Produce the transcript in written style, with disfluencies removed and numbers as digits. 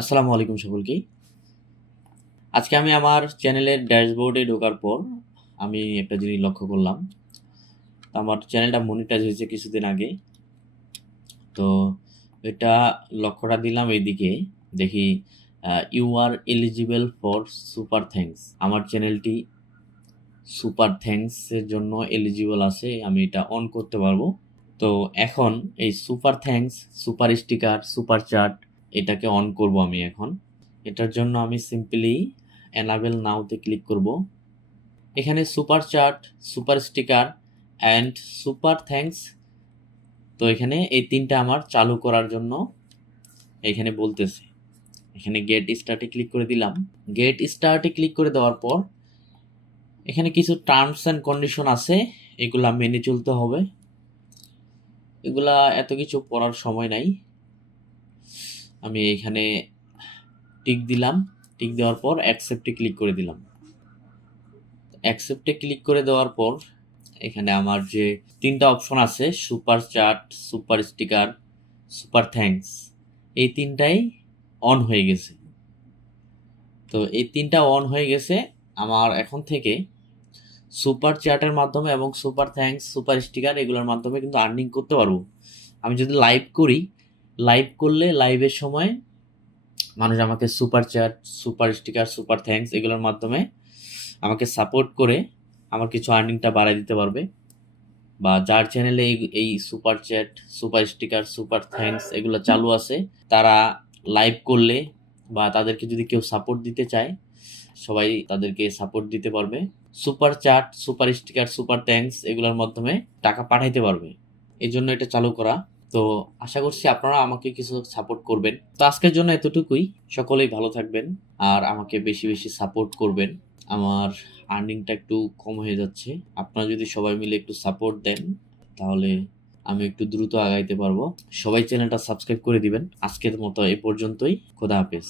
আসসালামু আলাইকুম সকলকেই। আজকে আমি আমার চ্যানেলের ড্যাশবোর্ডে ঢোকার পর আমি একটা জিনিস লক্ষ্য করলাম। আমার চ্যানেলটা মনিটাইজ হয়েছে কিছুদিন আগে। তো এটা লক্ষ্যটা দিলাম এইদিকে, দেখি you are eligible for super thanks. আমার চ্যানেলটি সুপার থ্যাঙ্কসের জন্য এলিজিবল আছে, আমি এটা অন করতে পারবো। তো এখন এই super thanks, super sticker, super chart এটাকে অন করব আমি এখন। এটার জন্য আমি সিম্পলি এনাবেল নাওতে ক্লিক করব। এখানে super chart, super sticker and super thanks, তো এখানে এই তিনটা আমার চালু করার জন্য এখানে বলতেছে। এখানে গেট স্টার্টে ক্লিক করে দিলাম। গেট স্টার্টে ক্লিক করে দেওয়ার পর এখানে কিছু টার্মস অ্যান্ড কন্ডিশন আছে, এগুলা মেনে চলতে হবে। এগুলা এত কিছু পড়ার সময় নাই। আমি এখানে টিক দিলাম। টিক দেওয়ার পর অ্যাকসেপ্টে ক্লিক করে দিলাম। অ্যাকসেপ্টে ক্লিক করে দেওয়ার পর এখানে আমার যে তিনটা অপশন আছে, super chart, super sticker, super thanks, এই তিনটাই অন হয়ে গেছে। তো এই তিনটা অন হয়ে গেছে। আমার এখন থেকে সুপার চ্যাটের মাধ্যমে এবং সুপার থ্যাঙ্কস, সুপার স্টিকার এগুলোর মাধ্যমে কিন্তু আর্নিং করতে পারবো। আমি যদি লাইভ করি, লাইভ করলে লাইভের সময় মানুষ আমাকে super chat, super sticker, super thanks এগুলোর মাধ্যমে আমাকে সাপোর্ট করে আমার কিছু আর্নিংটা বাড়ায় দিতে পারবে। বা যার চ্যানেলে এই super chat, super sticker, super thanks এগুলো চালু আছে, তারা লাইভ করলে বা তাদেরকে যদি কেউ সাপোর্ট দিতে চায়, সবাই তাদেরকে সাপোর্ট দিতে পারবে। Super chat, super sticker, super thanks এগুলোর মাধ্যমে টাকা পাঠাইতে পারবে। এই জন্য এটা চালু করা। তো আশা করছি আপনারা আমাকে কিছু সাপোর্ট করবেন। তো আজকের জন্য এতটুকুই। সকলেই ভালো থাকবেন আর আমাকে বেশি বেশি সাপোর্ট করবেন। আমার আর্নিংটা একটু কম হয়ে যাচ্ছে। আপনারা যদি সবাই মিলে একটু সাপোর্ট দেন, তাহলে আমি একটু দ্রুত আগাইতে পারবো। সবাই চ্যানেলটা সাবস্ক্রাইব করে দিবেন। আজকের মতো এ পর্যন্তই। খোদা হাফেজ।